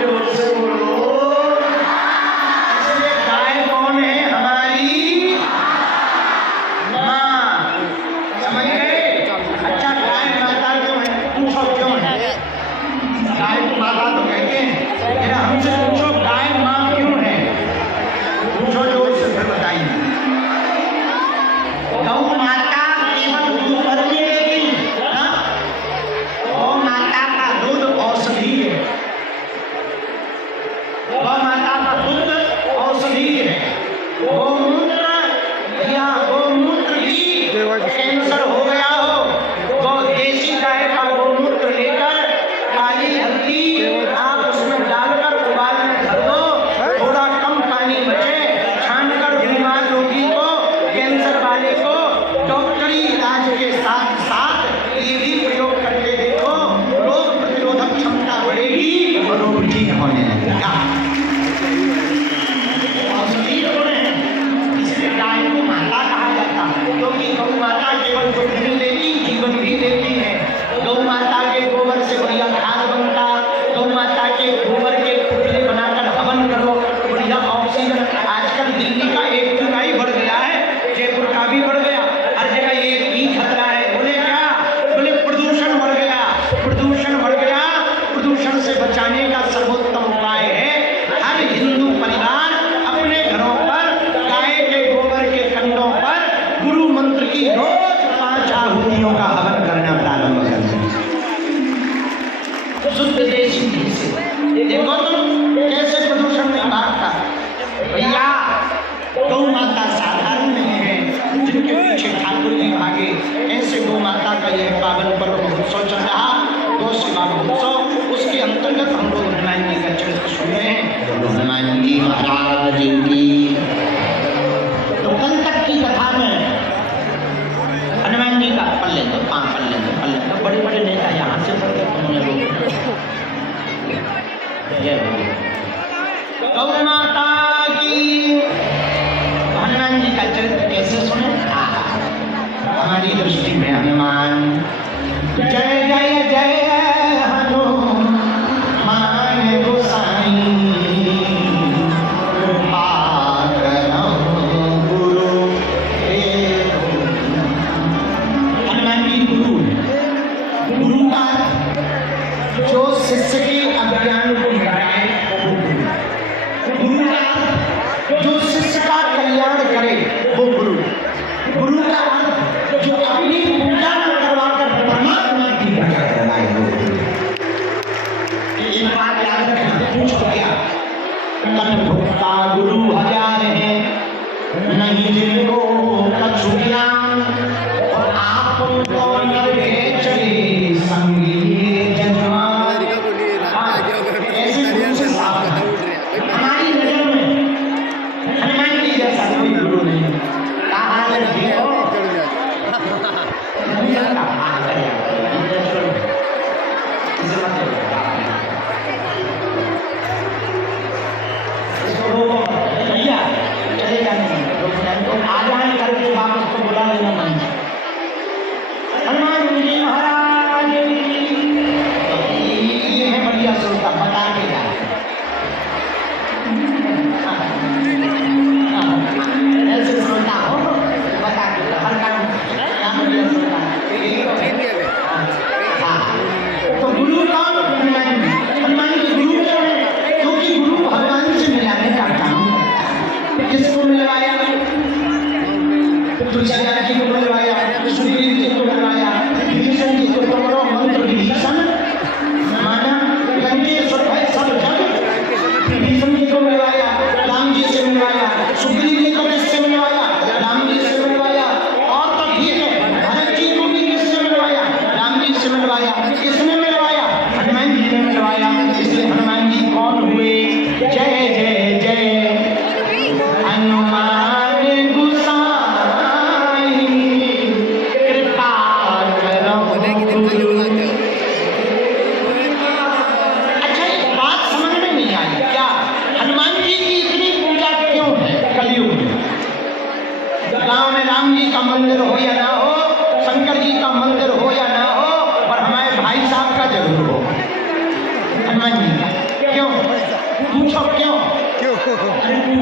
जोर से बोलो। इसलिए गाय कौन है? हमारी माँ। समझ गए? अच्छा, गाय माता क्यों है? पूछो क्यों है? गाय को माता तो कहते हैं, फिर हमसे पूछो गाय माँ क्यों है? पूछो जोर से, फिर बताइए। गौ माता केवल दूध भर के देगी, गौ माता का दूध औषधि है। गौ माता का दूध औषधि है। गोमूत्र या गोमूत्र भी कैंसर हो गया हो, तो देसी गाय का गोमूत्र लेकर काली हल्दी आप उसमें डालकर उबाल में धर दो, थोड़ा कम पानी बचे, छानकर बीमार रोगी को, कैंसर वाले को डॉक्टरी इलाज के साथ साथ ये भी प्रयोग करके देखो, रोग प्रतिरोधक क्षमता बढ़ेगी और रोग ठीक होने लगेगा। औषधि गुण है, इसलिए गाय को माता कहा जाता है, क्योंकि गौ माता केवल दूध नहीं देती, जीवन भी देती है। गौ माता के गोबर से बढ़िया खाद बनता, गौ माता के गोबर के पुतले बनाकर हवन करो, बढ़िया ऑक्सीजन। आजकल दिल्ली का एक चुनाई बढ़ गया है, जयपुर का भी बढ़ गया, हर जगह एक ही खतरा है। बोले क्या? बोले प्रदूषण बढ़ गया। प्रदूषण बढ़ गया, प्रदूषण से बचाने का सर्वोत्तम उपाय है हर हिंदू परिवार अपने घरों पर गाय के गोबर के कंडों पर गुरु मंत्र की रोज 5 आहुतियों का हवन करना प्रारंभ कर दें। शुद्ध देसी घी से। देखो तुम कैसे प्रदूषण में भागता भैया। गौ माता साधारण नहीं है, जिनके पीछे ठाकुर जी भागे, ऐसे गौ माता का यह पावन पर्व महोत्सव चल रहा, गौ सेवा महोत्सव। उसके अंतर्गत हम लोग हनुमान जी का चरित्र सुन रहे हैं। हनुमान जी महाराज की तो कल तक की कथा में हनुमान जी का पढ़ लेते, पढ़ लेते। बड़े बड़े नेता यहाँ से पढ़ गए, उन्होंने रोक गौ माता की। हनुमान जी का चरित्र कैसे सुने? हमारी दृष्टि में हनुमान जय जय जय हनुमान गोसाई, कृपा करो गुरु देव। हनुमान जी गुरु है। गुरु का जो शिष्य के अज्ञान को मिटाए वो गुरु। गुरु का जो शिष्य का कल्याण करे वो गुरु। गुरु का अर्थ जो अपनी पूजा न करवाकर परमात्मा की पूजा करवाए वो गुरु। एक बात याद रखना, पूछ गया कटभुक्ता गुरु हजार है, नहीं जिनको कछु ज्ञान, और आप उनको नरके चले संगी जन्मा। ऐसे गुरु से सावधान। हमारी नजर में हनुमान जी जैसा कोई गुरु नहीं। कहा भैया चले जाने तो आ जाए करके वापस को बुला लेना। हनुमान जी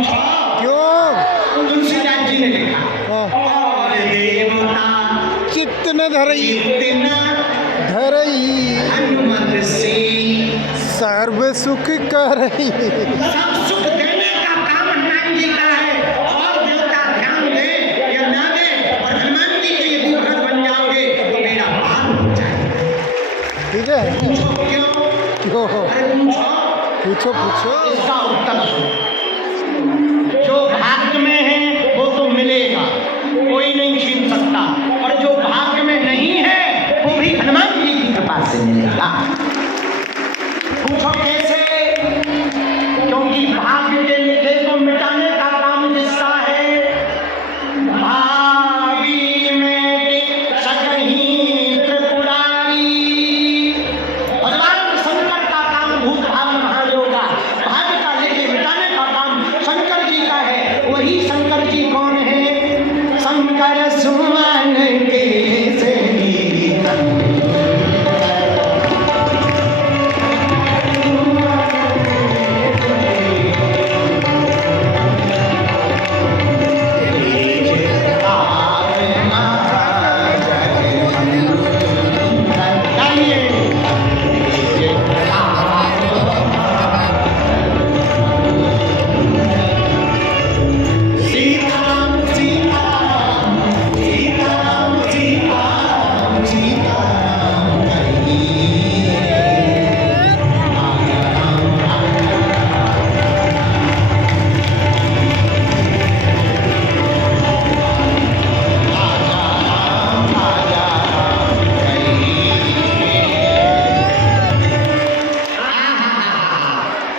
पूछो क्यों? तुलसीदास जी ने लिखा हाँ। और देवता चित्त न धरई इतना धरई हनुमत से सर्व सुख करई। सब सुख देने का काम हनुमान जी का है। और देवता ध्यान दे या ना दे, और हनुमान जी के यदि भक्त बन जाओगे तो मेरा पार हो जाएगा। ठीक है, पूछो क्यों? क्यों? अरे पूछो। पूछो पूछो। इसका उत्तर सुनो। जो भाग्य में है वो तो मिलेगा, कोई नहीं छीन सकता, और जो भाग्य में नहीं है वो भी हनुमान जी की कृपा से मिलेगा। पूछो कैसे? क्योंकि भाग्य के लिखे को मिटाने का काम जिसका है, भावी में सकहीं त्रिपुरारी। भगवान शंकर का काम भूत भावन महायोगा, भाग्य का लिखे मिटाने का काम शंकर जी का है। वही शंकर जी कौन है? शंकर सुमन के सेवी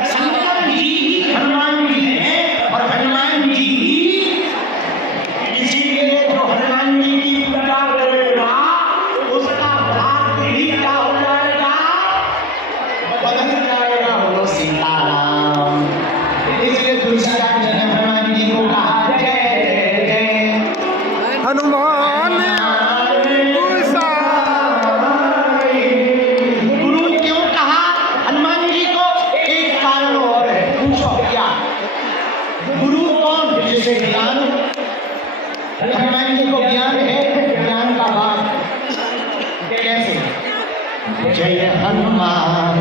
शंकर जी ही हनुमान जी हैं, और हनुमान जी ही, इसीलिए जो हनुमान जी की पूजा करेगा उसका भाग्य भी क्या हो जाएगा? बदल जाएगा। बोलो सीताराम। इसलिए तुलसीदास जी ने हनुमान जी को कहा जय जय जय हनुमान गुरु। क्यों कहा हनुमान जी को? एक कारण और है। पूछो क्या? गुरु कौन? जिसे ज्ञान, हनुमान जी को ज्ञान है, ज्ञान का बाप। कैसे? जय हनुमान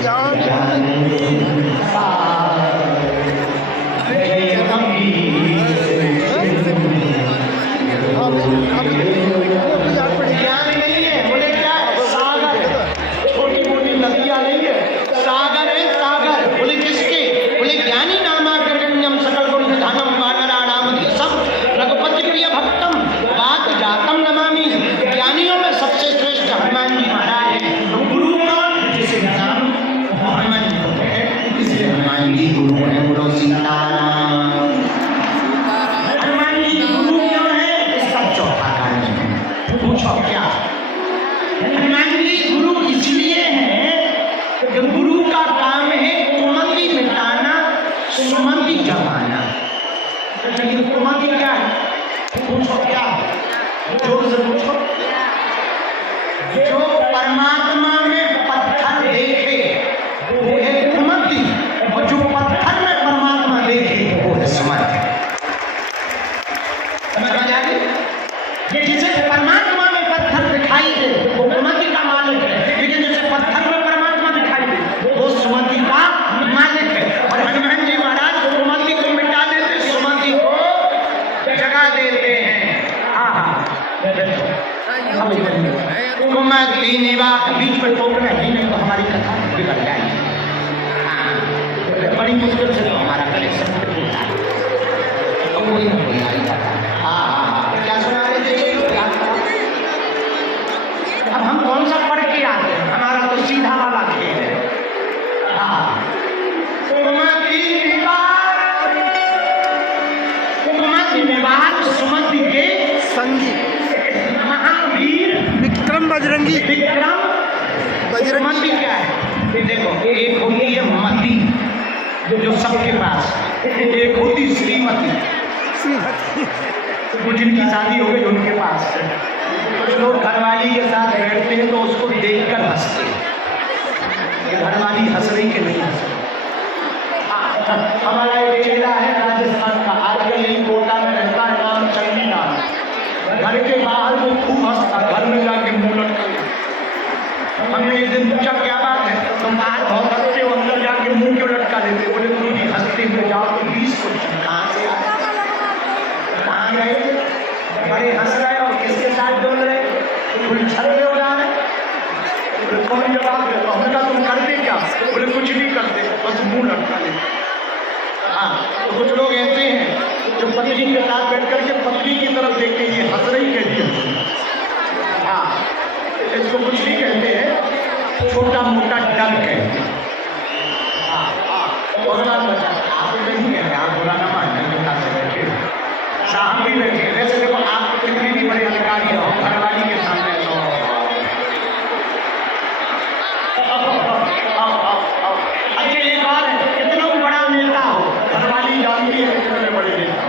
ज्ञान जय कबीर। ज्ञान नहीं है, बोले क्या? सागर। छोटी मोटी नदियां नहीं है, सागर है सागर। बोले किसके? बोले ज्ञानी नामाग्रगण्यम सकल गुण निधानम वानराणाम सब रघुपति प्रिय भक्तम वात जातम नमामि। ज्ञानियों में सबसे श्रेष्ठ हनुमान जी महाराज है। तो गुरु कौन? जिसे ज्ञान हनुमान जी को है, इसलिए हनुमान जी गुरु है। बोलो सीताराम। हनुमान जी गुरु क्यों है? इसका चौथा कारण है। पूछो क्या? हनुमान जी गुरु इसलिए हैं कि गुरु का काम है कुमति मिटाना, सुमति जमाना। लेकिन कुमति क्या है? पूछो क्या? जोर से पूछो। जो परमात्मा में पत्थर देखे वो है कुमति, और जो पत्थर में परमात्मा देखे वो है समझ। समझ आ गई? जिसे परमात्मा में पत्थर दिखाई दे वो कुमति का मालिक है, लेकिन जिसे पत्थर में परमात्मा दिखाई दे वो सुमति का मालिक है। और हनुमान जी महाराज कुमति को मिटा देते, सुमति को जगा देते हैं। हाँ कुमति निवास। बीच में टोकना ही नहीं तो हमारी कथा बिगड़ जाएगी। बड़ी मुश्किल से तो हमारा कलेक्शन होता है, तो कोई ना कोई आएगा। हाँ, क्या सुना रहे थे? अब हम कौन सा पढ़ के आते हैं? हमारा तो सीधा वाला खेल है। कुमति निवार सुमति के संगी महावीर विक्रम बजरंगी। विक्रम बजरंगी क्या है? देखो, एक होती है मति जो सबके पास, एक होती श्रीमती वो जिनकी शादी हो गई उनके पास। कुछ लोग घरवाली के साथ बैठते हैं तो उसको देखकर हंसते हैं, ये घरवाली हंस रही कि नहीं हंस रही। हमारा एक चेला है राजस्थान का, आजकल यही कोटा में रहता है, नाम चंडी नाम। घर के बाहर वो खूब हंसता, घर में जाके मुंह लटका लिया। हमने एक दिन पूछा क्या बात है, तुम बाहर बहुत हंसते हो, अंदर जाके मुंह क्यों लटका लेते? बोले गुरुजी हंसते हुए जाओ तो 20 क्वेश्चन कहाँ से आए, कहाँ गए थे, बड़े हंस रहे और किसके साथ डोल रहे, कुछ छल रहे उड़ा रहे। कौन जवाब दे? हमने कहा तुम करते क्या? बोले कुछ नहीं करते, बस मुंह लटका लेते। हाँ, तो कुछ लोग ऐसे हैं जो पत्नी के साथ बैठ करके पत्नी की तरफ देख के ये हंस रही कहती है। हाँ, इसको कुछ नहीं कहते हैं, छोटा मोटा डर कहते हैं। हाँ हाँ, भगवान बचा, आप नहीं कहते, आप बुरा ना मानना, बेटा से बैठे साहब भी बैठे। वैसे देखो आप कितने भी बड़े अधिकारी हो, घरवाली के सामने अच्छा एक बार कितना बड़ा नेता हो, घरवाली जानती है कितने बड़े नेता,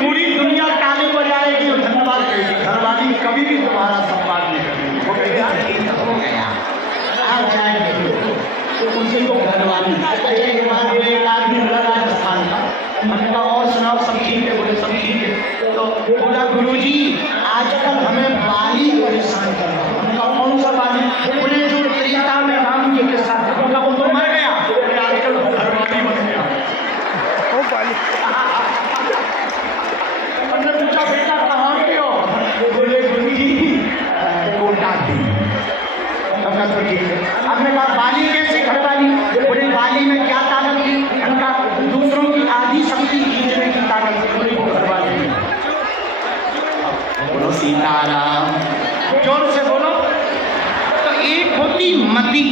पूरी दुनिया ताली बजाएगी और धन्यवाद करेगी, घरवाली कभी भी तुम्हारा सम्मान नहीं करेगी। वो कहेगी हो गया आप जाएंगे तो उनसे तो घरवाली। के बाद एक आदमी बोला राजस्थान का, हमने कहा और सुनाओ सब ठीक है? बोले सब ठीक है। तो बोला गुरुजी आजकल हमें बाली परेशान कर रहा है। हमने कहा कौन सा बाली? बोले जो त्रेता में राम जी के साथ, उनका वो तो मर गया, बोले आजकल वो घरवाली बन गया। ओ बाली हमने पूछा बेटा कहाँ के हो? बोले गुरुजी कोटा की। हमने तो ठीक है। हमने कहा बाली कैसे घरवाली? बोले बाली में क्या ताकत थी? उनका दूसरों की आधी शक्ति खींचने की ताकत थी। बोले वो घरवाली। बोलो सीताराम, जोर से बोलो। तो एक होती मति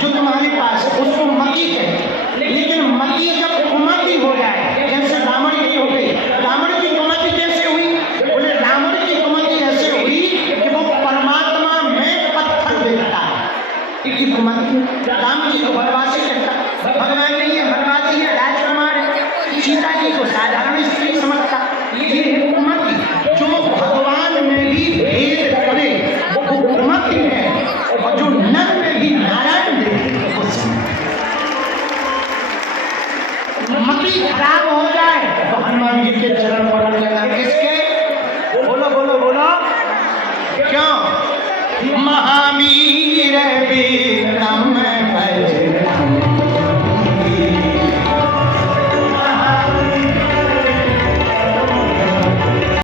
जो तुम्हारे पास है, उसको मति कहते। लेकिन मति जब कुमति हो जाए, जैसे रावण की हो गई, रावण की कुमति कैसे हुई? बोले रावण की कुमति ऐसे हुई कि वो परमात्मा में पत्थर देखता है। इसकी कुमति राम जी को वनवासी कहता, भगवान ने ये वनवासी है, राजकुमार है। सीता जी को साधारण